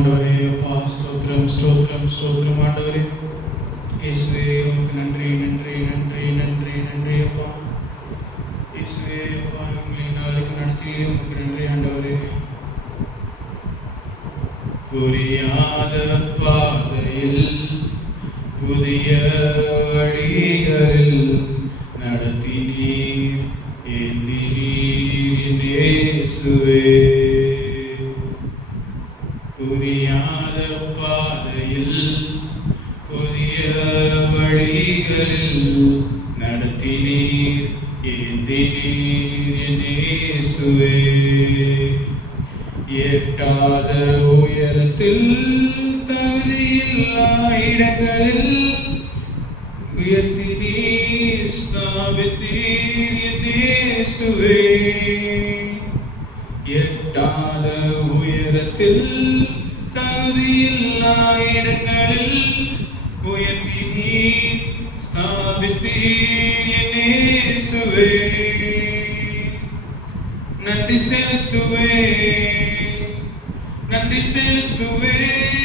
ஆண்டவரே. அப்பா ஸ்தோத்திரம் ஸ்தோத்திரம் ஸ்தோத்திரம் ஆண்டவரே. இயேசுவே உமக்கு நன்றி நன்றி நன்றி நன்றி நன்றி அப்பா. இயேசுவே அப்பா எங்களை நாளைக்கு நடத்தினீரே உமக்கு நன்றி ஆண்டவரே. புரியாத பாதையில் புதிய வழிகளில் நடத்தினீர் ஏந்தினீர் இயேசுவே. புரியாத பாதையில் புதிய வழிகளில் நடத்தினீர் ஏந்தினீர் இயேசுவே. எட்டாத உயரத்தில் தகுதியில்லா இடங்களில் உயர்த்தினீர் ஸ்தாபித்தீர் இயேசுவே. எட்டாத உயரத்தில் தகுதியில்லா இடங்களில் உயர்த்தினீர் ஸ்தாபித்தீர் இயேசுவே. நன்றி செலுத்துவேன் நன்றி செலுத்துவேன்.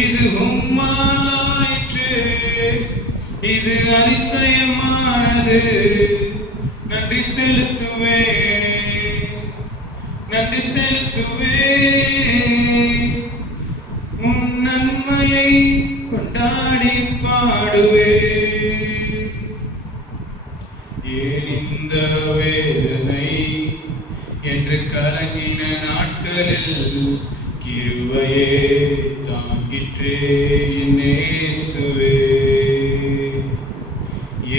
இது உம்மாலாயிற்று, இது அதிசயமானது. நன்றி செலுத்துவேன் நன்றி செலுத்துவேன். உன் நன்மையை கொண்டாடி பாடுவேன். ஏன் இந்த வேதனை என்று கலங்கின நாட்களில் கிருபையே தாங்கிற்றே இயேசுவே.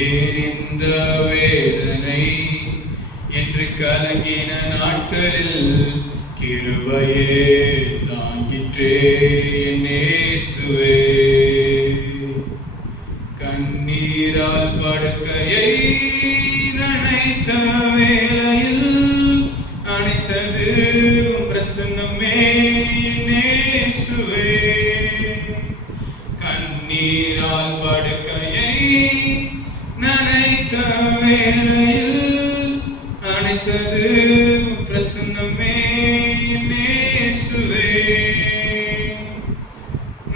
ஏன் இந்த வேதனை என்று கலங்கின நாட்களில் கிருபையே தாங்கிற்றே இயேசுவே. கண்ணீரால் படுக்கையை நனைத்த வேளையில் அணைத்தது பிரசன்னமே இயேசுவே. கண்ணீரால் படுக்கையை நனைத்த வேளையில் அணைத்தது பிரசன்னமே இயேசுவே.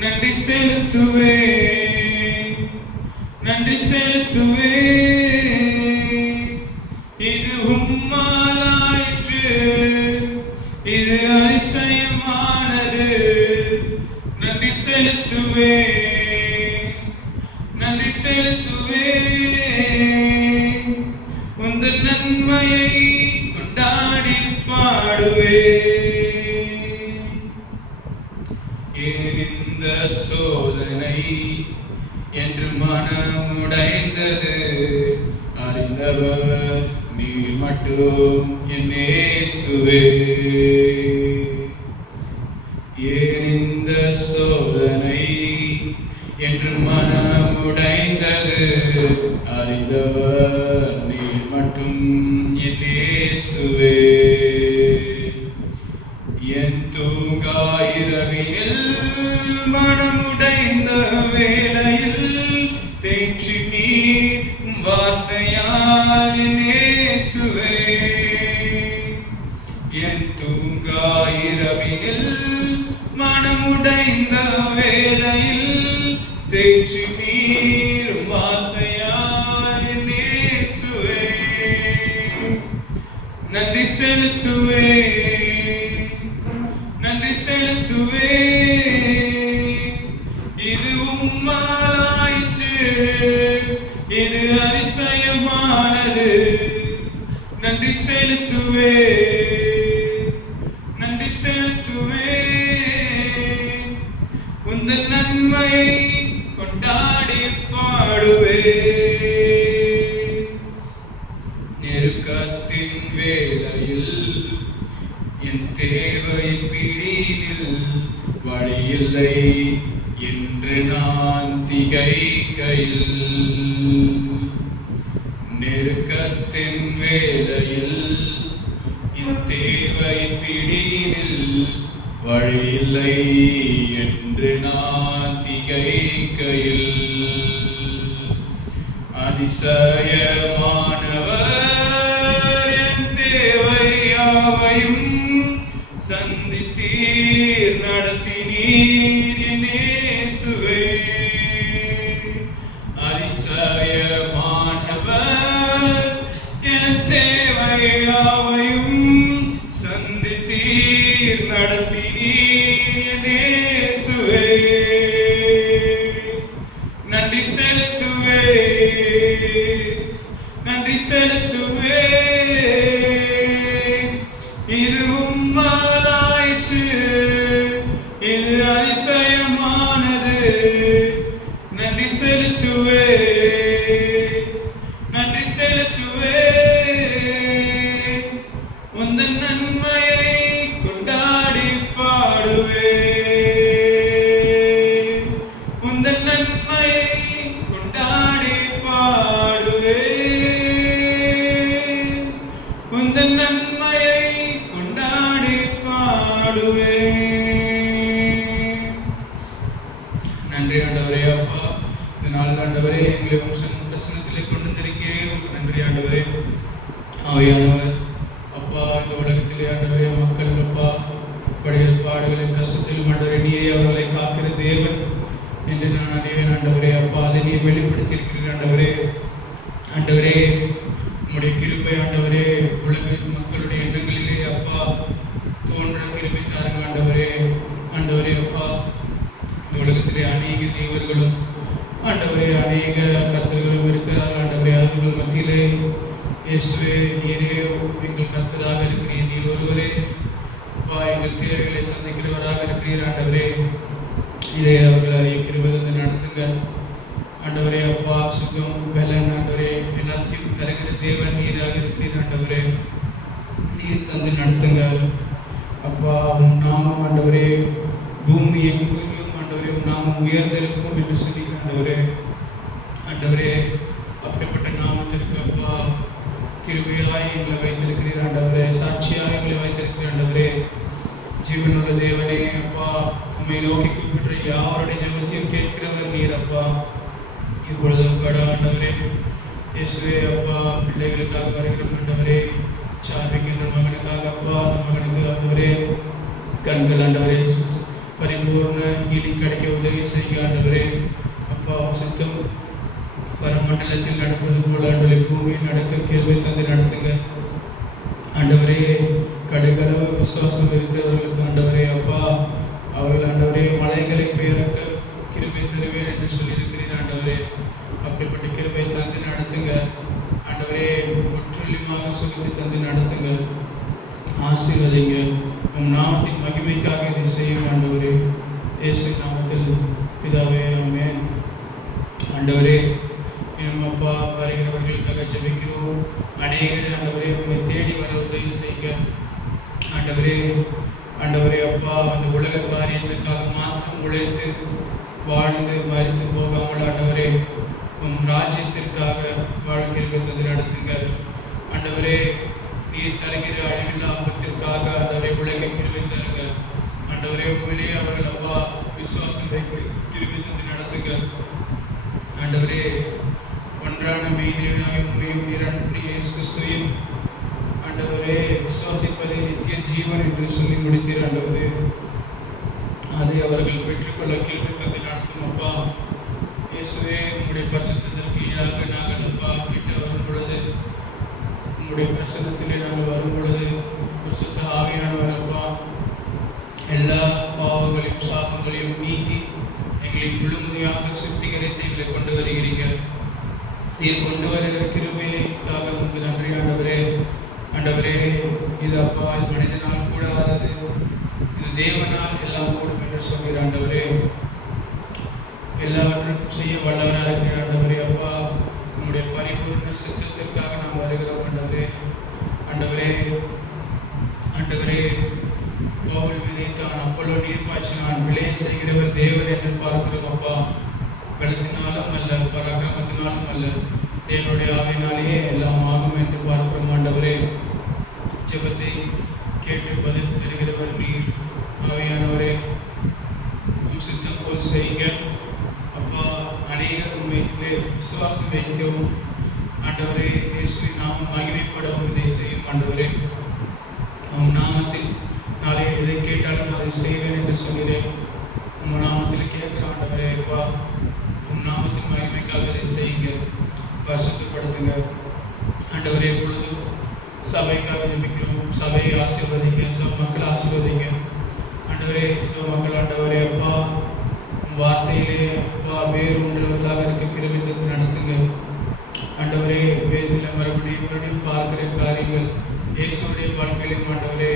நன்றி செலுத்துவேன் நன்றி செலுத்துவேன். இது உம்மாலாயிற்று, இது அதிசயமானது. நன்றி செலுத்துவேன் நன்றி செலுத்துவேன். உந்தன் நன்மையை கொண்டாடி பாடுவேன். ஏன் இந்த சோதனை என்று மனமுடைந்தது அறிந்தவர் நீர் மட்டும் இயேசுவே. ஏன் இந்த சோதனை என்று மனமுடைந்தது அறிந்தவர் நீர் மட்டும் இயேசுவே. என் தூங்காயிரவினில் மனமுடைந்த வேளையில் தேற்றி நீர் வார்த்தையால் இயேசுவே. என் தூங்காயிரவினில் மனமுடைந்த வேளையில் தேற்றி நீர் வார்த்தையால் இயேசுவே. நன்றி செலுத்துவேன் நன்றி செலுத்துவேன். இது உம்மாலாயிற்று, இது அதிசயமானது. நன்றி செலுத்துவேன் நன்றி செலுத்துவேன். உந்தன் நன்மையை கொண்டாடி பாடுவேன். நெருக்கத்தின் வேளையில் என் தேவை பிடியில் வழியில்லை என்று நான் திகைக்கையில். நெருக்கத்தின் வேளையில் என் தேவை பிடியில் வழியில்லை என்று நான் திகைக்கையில். அதிசயமானவர் என் தேவை யாவையும் சந்தித்தீர் நீர் என் இயேசுவே, அதிசயமானவர், என் தேவையாவையும் சந்தித்தீர், நடத்தினீர் என் இயேசுவே. நன்றி செலுத்துவே, நன்றி செலுத்துவே. இது உம்மாலாயிற்று, இது அதிசயமானது. நன்றி செலுத்துவே, நன்றி செலுத்துவே. உந்தன் நன்மையை கொண்டாடி பாடுவே, உந்தன் நன்மையை கொண்டாடி பாடுவே, உந்தன் நன்மையை கொண்டாடி பாடுவே. நன்றி ஆண்டவரே. அப்பா, இந்த நாள் ஆண்டவரே எங்களை பிரசனத்திலே கொண்டு வந்திருக்கிறேன். நன்றி ஆண்டவரே. ஆவியானவர் அப்பா, இந்த உலகத்திலே ஆண்டவரே மக்கள் அப்பா படுகிற பாடுகளின் கஷ்டத்திலும் ஆண்டவரே நீரே அவர்களை காக்கிற தேவன் என்று நான் அறிவேன் ஆண்டவரே. அப்பா, அதை நீர் வெளிப்படுத்தியிருக்கிறீர் ஆண்டவரே. ஆண்டவரே, உம்முடைய கிருபை ஆண்டவரே உலக மக்களுடைய எண்ணங்களிலே அப்பா தோன்ற கிருபை தாருங்க ஆண்டவரே. ஆண்டவரே அப்பா, இந்த உலகத்திலே அநேக தேவர்களும் ஆண்டவரே அநேக கர்த்தர்களும் இருக்கிறார்கள் ஆண்டவரே. அவர்கள் மத்தியிலே இயேசுவே நீரே எங்கள் கர்த்தராக இருக்கிறீர். நீர் ஒருவரே அப்பா எங்கள் தேவைகளை சந்திக்கிறவராக இருக்கிறீர் ஆண்டவரே. இதே அவர்கள் அறிய கிருபை நடத்துங்க ஆண்டவரே. அப்பா, சுகம் பலன் ஆண்டவரே எல்லாத்தையும் தருகிற தேவன் நீராக இருக்கிறீர் ஆண்டவரே. நீர் தந்து நடத்துங்க அப்பா. உன் நாமம் ஆண்டவரே பூமி எங்கேயும் ஆண்டவரே உன் நாமம் உயர்ந்திருக்கும் என்று சொல்லி ஆண்டவரே. ஆண்டவரே, அப்படிப்பட்ட நாமத்திற்கு அப்பா கிருபையாய் எங்களை வைத்திருக்கிறீர் ஆண்டவரே. சாட்சியாக எங்களை வைத்திருக்கிறீர் ஆண்டவரே. ஜீவனுள்ள தேவனே அப்பா, உம்மை நோக்கி கூப்பிடுற யாருடைய ஜெபத்தையும் கேட்கிறவர் நீர் அப்பா. இப்பொழுதும் கூட ஆண்டவரே இயேசுவே அப்பா பிள்ளைகளுக்காக வருகிற ஆண்டவரே, சார்பிக்கின்ற மகனுக்காக அப்பா, அந்த மகனுக்கு ஆண்டவரே கண்கள் ஆண்டவரே பரிபூர்ண ஹீலிங் கிடைக்க உதவி செய்ய ஆண்டவரே. அப்பா, சித்தம் பரமண்டலத்தில் நடப்பது போல ஆண்டவரே பூமியில் நடக்க கிருபை தந்து நடத்துங்க ஆண்டவரே. கடுகளவு விசுவாசம் இருக்கிறவர்களுக்கு ஆண்டவரே அப்பா, அவர்கள் ஆண்டவரே மலைகளை பெயர்க்க கிருபை தருவேன் என்று சொல்லியிருக்கிறீர் ஆண்டவரே. அப்படிப்பட்ட கிருபை தந்து நடத்துங்க ஆண்டவரே. முற்றிலுமாக சுகத்தை தந்து நடத்துங்க, ஆசீர்வதிங்க. உம் நாமத்தின் மகிமைக்காக இதை செய்யும் ஆண்டவரே. இயேசு நாமத்தில் பிதாவே, ஆமென். ஆண்டவரே, எம் அப்பா வருகிறவர்களுக்காக ஜெபிக்கிறோம். அநேகர் ஆண்டவரே உங்களை தேடி வர உதவி செய்யுங்க ஆண்டவரே. ஆண்டவரே அப்பா, அந்த உலக காரியத்திற்காக மாத்திரம் உழைத்து வாழ்ந்து மறித்து போகாமல் ஆண்டவரே உம் ராஜ்யத்திற்காக வாழ்க்கையை தந்து நடத்துங்க ஆண்டவரே. நீர் தருகிற அழிவில்லா ஆபத்திற்காக ஆண்டவரே உழைக்க கிருபை தருங்க ஆண்டவரே. உண்மையிலேயே அவர்கள் அப்பா விசுவாசம் வைக்க கிருபை தந்து நடத்துங்க ஆண்டவரே. ஒன்றான மெய்தேவனாக உண்மையும் நீரன்புடைய இயேசு கிறிஸ்துவையும் ஆண்டவரே விசுவாசிப்பதை நித்திய ஜீவன் என்று சொல்லி முடித்தீர் ஆண்டவரே. அதை அவர்கள் பெற்றுக்கொள்ள கிருபை தந்து நடத்தும் அப்பா. இயேசுவே, உங்களுடைய பரிசுத்தத்திற்கு ஈடாக நாங்கள் அப்பா கிட்ட வரும் பொழுது, உங்களுடைய பிரசன்னத்திலே நாங்கள் வரும் பொழுது பரிசுத்த ஆவியானவர் அப்பா எல்லா பாவங்களையும் சாபங்களையும் நீக்கி எங்களை முழுமையாக சுத்திகரித்து எங்களை கொண்டு வருகிறீங்க. நீர் கொண்டு வருகிற கிருபைக்காக உங்களுக்கு நன்றி ஆண்டவரே. ஆண்டவரே, இது அப்பா இது மனிதனால் கூடாதது, இது தேவனால் எல்லாம் கூடும் என்று சொல்கிற ஆண்டவரே. எல்லாவற்றுக்கும் செய்ய வல்லவராக இருக்கிற ஆண்டவரே. அப்பா, உங்களுடைய பரிபூர்ண சித்தத்திற்காக நாம் வருகிறோம் ஆண்டவரே. ஆண்டவரே, ஆண்டவரே, பவுல் விதைத்தான், அப்போலோ நீர் பாய்ச்சினான், விளைய செய்கிறவர் தேவன் என்று பார்க்கிறோம் அப்பா. பலத்தினாலும் அல்ல, பராக்கிரமத்தினாலும் அல்ல, தேவனுடைய ஆவியினாலேயே எல்லாம் ஆகும் என்று பார்க்கிறோம் ஆண்டவரே. ஜெபத்தை கேட்டு பதில் தருகிறவர் நீர் ஆவியானவரே. உம் சித்தம் போல் செய்யுங்க அப்பா. அநேகர் உண்மையிலே விசுவாசம் வைக்கவும் ஆண்டவரே, இயேசுவின் நாமம் மகிமைப்படவும் இதை செய்யும் ஆண்டவரே. உம் நாமத்தில் நாளை எதை கேட்டாலும் அதை செய்வேன் என்று சொல்கிறேன். உங்கள் நாமத்தில் கேட்குற ஆண்டவரே அப்பா, உங்கள் நாமத்தின் மகிமைக்காக இதை செய்யுங்க, பரிசுத்தப்படுத்துங்க ஆண்டவரே. எப்பொழுதும் சபைக்காக ஜெபிக்கிறோம், சபையை ஆசீர்வதிங்க, சபை மக்களை ஆசீர்வதிங்க ஆண்டவரே. சபை மக்கள் ஆண்டவரே அப்பா, வார்த்தையிலே அப்பா வேறு உள்ளவர்களாக இருக்க கிருபை தந்து நடத்துங்க ஆண்டவரே. வேதத்தில் மறுபடியும் பார்க்கிற காரியங்கள் இயேசுடைய வாழ்க்கையிலும் ஆண்டவரே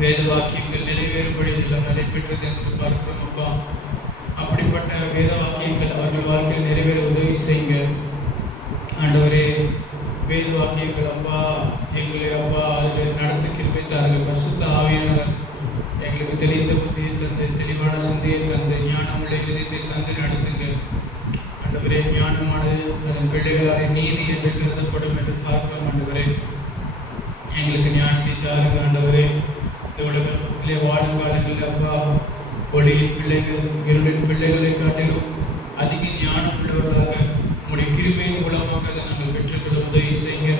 வேத வாக்கியங்கள் நிறைவேறும்படி எல்லாம் நடைபெற்றது என்று பார்க்கிறோம் அப்பா. அப்படிப்பட்ட வேத வாக்கியங்கள் அவர்கள் வாழ்க்கையில் நிறைவேற உதவி செய்யுங்க ஆண்டவரே. வேத வாக்கியங்கள் அப்பா எங்களை அப்பா அதில் நடத்த கிருபை தாருங்கள். பரிசுத்த ஆவியானவர் எங்களுக்கு தெளிந்த புத்தியை தந்து, தெளிவான சிந்தையை தந்து, ஞானமுள்ள இருதயத்தை தந்து நடத்துங்க ஆண்டவரே. ஞானமானது அதன் பிள்ளைகளாலே நீதி என்று கருதப்படும் என்று பார்க்கிறோம் ஆண்டவரே. எங்களுக்கு ஞானத்தை தாருங்க ஆண்டவரே. இந்த உலகத்திலே வாழும் காலங்களில் அப்பா ஒளியின் பிள்ளைகள் இருளின் பிள்ளைகளை காட்டிலும் அதிக ஞானம் உள்ளவர்களாக உங்களுடைய கிருபையின் மூலமாக அதை நாங்கள் பெற்றுக்கொள்ள உதவி செய்ய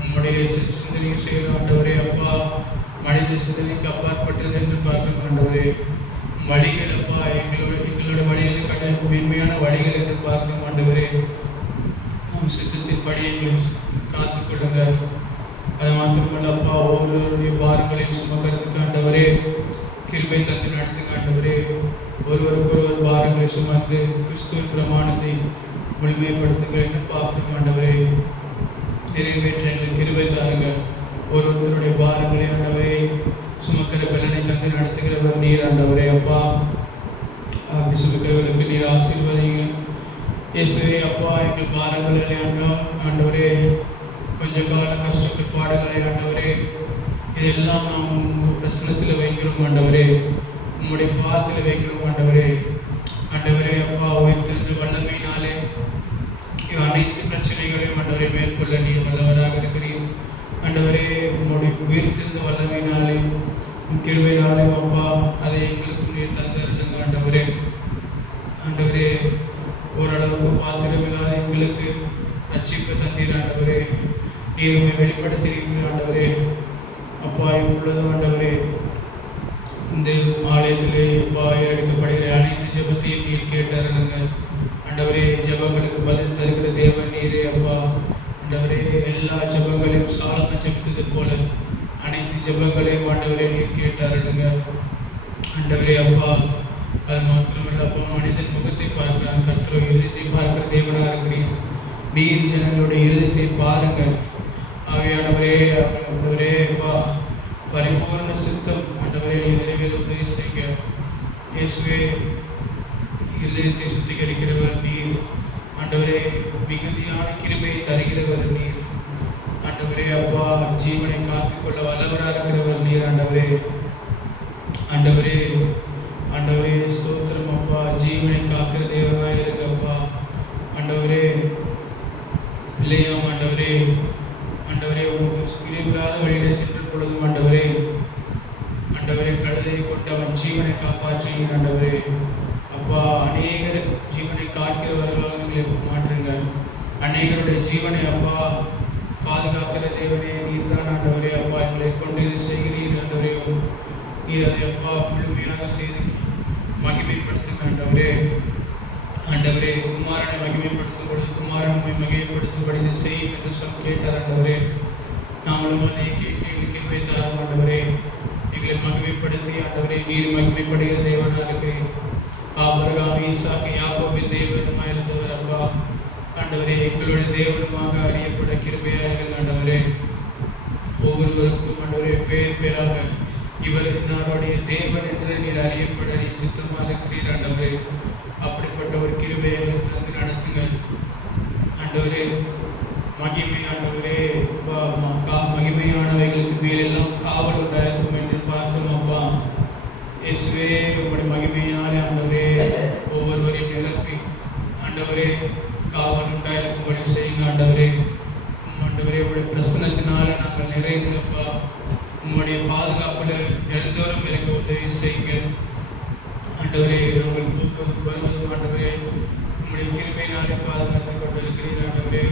உங்களுடைய சிந்தனை செய்கிற ஆண்டவரே அப்பா. மனித சிந்தனைக்கு அப்பாற்பட்டது என்று பார்க்கணும் ஆண்டவரே. வழிகள் அப்பா எங்களோட வழிகளை காட்ட உண்மையான வழிகள் என்று பார்க்கணும் ஆண்டவரே. நம் சித்தத்தின் படி எங்களை காத்துக்கொள்ளுங்க. அது மாத்திரமல்ல அப்பா, ஒவ்வொருவருடைய பாரங்களையும் சுமக்கிறதுக்கு ஆண்டவரே கிருபை தந்து நடத்துங்க ஆண்டவரே. ஒருவருக்கொருவர் பாரங்களை சுமந்து கிறிஸ்துவின் பிரமாணத்தை முழுமைப்படுத்துங்கள் என்று பார்க்கணும் ஆண்டவரே. நிறைவேற்ற எங்களுக்கு கிருபை தாருங்க. ஒருவருடைய பாரங்களை ஆண்டவரே சுமக்கிற பலனை தந்து நடத்துகிறவர் நீர் ஆண்டவரே அப்பா. அப்படி சுமக்கிறவர்களுக்கு நீர் ஆசீர்வதிங்க இயேசுவே அப்பா. எங்கள் பாரங்களை ஆண்டவரே, கொஞ்ச கால கஷ்டங்கள் பாடுகளை ஆண்டவரே, இதெல்லாம் நாம் உங்கள் பிரசனத்தில் வைக்கிறோம் ஆண்டவரே, உங்களுடைய பாதத்தில் வைக்கிறோம் ஆண்டவரே. ஆண்டவரே அப்பா, உயிர்த்தெழுந்த வல்லமையினாலே அனைத்து பிரச்சனைகளையும் ஆண்டவரை மேற்கொள்ள நீர் வல்லவராக இருக்கிறீர் ஆண்டவரே. உங்களுடைய உயிர்த்தெழுந்த வல்லமையினாலே கிருபையினாலே அப்பா அதை எங்களுக்கு நீர் தந்தருங்க ஆண்டவரே. ஆண்டவரே, ஓரளவுக்கு பாத்திரமில்லாத எங்களுக்கு ரட்சிப்பு தந்தீர் ஆண்டவரே. நீர் உண்மை வெளிப்படுத்தியிருக்கிற ஆண்டவரே அப்பா. இப்பொழுது ஆண்டவரே இந்த ஆலயத்திலே அப்பா எடுக்கப்படுகிற அனைத்து ஜெபத்தையும் நீர் கேட்டருங்க ஆண்டவரே. ஜெபங்களுக்கு பதில் தருகிற தேவன் நீரே அப்பா. ஆண்டவரே, எல்லா ஜெபங்களையும் சாலமோன் ஜெபித்தது போல அனைத்து ஜெபங்களையும் ஆண்டவரே நீர் கேட்டருங்க ஆண்டவரே அப்பா. அது மாத்திரமல்ல அப்பா, மனிதன் முகத்தை பார்க்கிறான், கர்த்தர் இருதயத்தை பார்க்கிற தேவனாக இருக்கிறீர். நீர் ஜனங்களுடைய இருதயத்தை பாருங்க ஆவியானவரே. ஆண்டவரே அப்பா, பரிபூர்ண சித்தம் ஆண்டவரே நீர் நிறைவேற உதவி செய்யுங்க இயேசுவே. இருதயத்தை சுத்திகரிக்கிறவர் நீர் ஆண்டவரே. மிகுதியான கிருபையை தருகிறவர் நீர் ஆண்டவரே அப்பா. ஜீவனை காத்துக்கொள்ள வல்லவராக இருக்கிறவர் நீர் ஆண்டவரே. ஆண்டவரே ஆண்டவரே ஸ்தோத்திரம் அப்பா. ஜீவனை காக்கிற தேவனாக இருங்கப்பா ஆண்டவரே. இல்லையாம் ஆண்டவரே. ஆண்டவரே, உங்களுக்கு பிரிவில்லாத வழியிலே சென்ற பொழுதும் ஆண்டவரே ஆண்டவரே கழுதையை கொண்டு அவன் ஜீவனை காப்பாற்றுங்க ஆண்டவரே அப்பா. அநேகர் ஜீவனை காக்கிறவர்களாக எங்களை மாற்றுங்க. அநேகருடைய ஜீவனை அப்பா பாதுகாக்கிற தேவனே நீர் தான் ஆண்டவரே அப்பா. எங்களை கொண்டு இதை செய்கிறீர் ஆண்டவரே. நீர் அதை அப்பா முழுமையாக செய்து மகிமைப்படுத்துங்க ஆண்டவரே. ஆண்டவரே, குமாரனை மகிமைப்படுத்தும் பொழுது குமாரன் உண்மை மகிமைப்படுத்தும்படி இதை செய்யும் என்று சொல் கேட்டார் ஆண்டவரே. நாங்களும் அதை கிருபை தாரும் ஆண்டவரே. எங்களை மகிமைப்படுத்தி ஆண்டவரே நீர் மகிமைப்படுகிற தேவனாக இருக்கிறீர். ஆபிரகாம், ஈசாக்கு, யாக்கோபின் தேவனுமாக இருந்தவர் அப்பா. ஆண்டவரே, எங்களுடைய தேவனுமாக அறியப்பட கிருபையாக இருங்க ஆண்டவரே. ஒவ்வொருவருக்கும் ஆண்டவரே பேர் பேராக இவர் நாளுடைய தேவன் என்று நீர் அறியப்பட நீர் சித்தமாக இருக்கிறீர் ஆண்டவரே. அப்படிப்பட்ட ஒரு கிருபையை தந்து நடத்துங்க ஆண்டவரே. மகிமை ஆண்டவரே மகிமையானவைகளுக்கு மேலெல்லாம் காவல் உண்டாயிருக்கும் என்று பார்க்கிறோம் அப்பா. இயேசுவே, உங்களுடைய மகிமையினாலே ஆண்டவரே ஒவ்வொருவரையும் நிரப்பி ஆண்டவரே காவல் உண்டாயிருக்கும்படி செய்யுங்க ஆண்டவரே. ஆண்டவரே, உங்களுடைய பிரசனத்தினால நாங்கள் நிறைந்தப்பா. உங்களுடைய பாதுகாப்புல எழுந்தோறும் இருக்க உதவி செய்யுங்க ஆண்டவரே. நாங்கள் போக்குவரத்து வருவதும் ஆண்டவரே உங்களுடைய கிருபையினாலே பாதுகாத்துக் கொண்டிருக்கிறீர் ஆண்டவரே.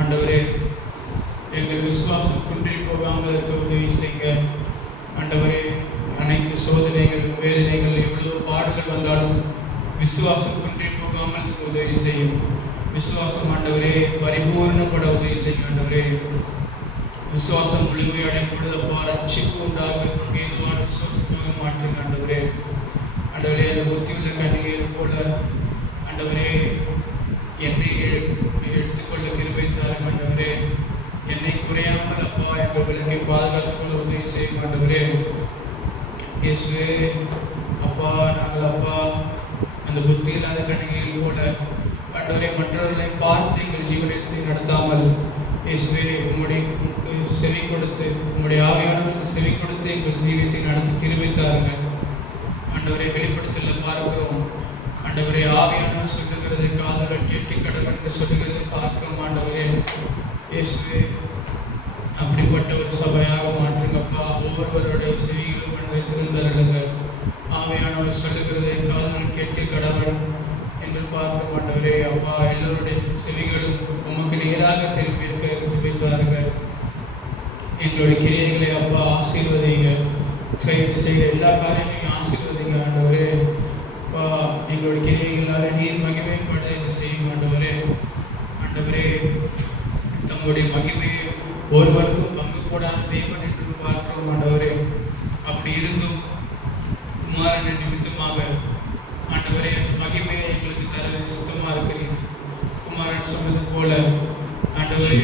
ஆண்டவரே, எங்கள் விசுவாசம் குன்றி போகாமல் இருக்க உதவி செய்யுங்க ஆண்டவரே. அனைத்து சோதனைகள், வேதனைகள், எவ்வளவு பாடுகள் வந்தாலும் விசுவாசம் குன்றி போகாமல் உதவி செய்யும். விசுவாசம் ஆண்டவரே பரிபூர்ணப்பட உதவி செய்யும். ஆண்டவரே விசுவாசம் முழுமையடையும் பொழுதப்பா ரட்சிப்பு உண்டாகிறதுக்கு ஏதுவான விசுவாசமாக மாற்றுங்க. ஆண்டவரே ஆண்டவரே அந்த புத்தியுள்ள கன்னிகைகள் போல ஆண்டவரே என்னை எடுத்துக்கொள்ள கிருபை தாருங்க. ஆண்டவரே என்னை குறையாமல் அப்பா எங்கள் விளக்கை பாதுகாத்துக் கொள்ள உதவி செய்யும். ஆண்டவரே இயேசுவே அப்பா நாங்கள் அப்பா அந்த புத்தி இல்லாத கன்னிகைகள் போல ஆண்டவரே மற்றவர்களை பார்த்து எங்கள் ஜீவனத்தை நடத்தாமல் இயேசுவே உம்முடைய செவி கொடுத்து உம்முடைய ஆவியானவருக்கு செவி கொடுத்து எங்கள் ஜீவியத்தை நடத்தி கிருபை தாருங்க. ஆண்டவரை வெளிப்படுத்தல பார்க்கிறோம். ஆண்டவரே ஆவியானவர் சொல்லுகிறதை காதுடன் கேட்டு கடவுள் என்று சொல்லுகிறதை பார்க்கிறோம். ஆண்டவரே இயேசுவே அப்படிப்பட்ட ஒரு சபையாக மாற்றுங்கப்பா. ஒவ்வொருவருடைய செவிகளும் வைத்திருந்தாருங்க. ஆவியானவர் சொல்லுகிறதை காதுடன் கேட்டு கடவுள் என்று பார்க்கிறோம். ஆண்டவரே அப்பா எல்லோருடைய செவிகளும் உமக்கு நேராக திரும்பி இருக்க கிருபைத்தாருங்க. எங்களுடைய கிரியைகளை அப்பா ஆசீர்வதிங்க. செய்கிற எல்லா காரியங்களையும் ஆசீர்வதிங்க. ஆண்டவரே அப்பா எங்களுடைய கிரியைகளால் நீர் மகிமைப்பட இதை செய்யும். ஆண்டவரே ஆண்டவரே தங்களுடைய மகிமையை ஒருவருக்கும் பங்கு போடாத தேவன் என்று பார்க்கிறோம். ஆண்டவரே அப்படி இருந்தும் குமாரன் நிமித்தமாக ஆண்டவரே அந்த மகிமையை எங்களுக்கு தர சுத்தமாக இருக்கிறீர்கள். குமாரன் சொன்னது போல ஆண்டவரே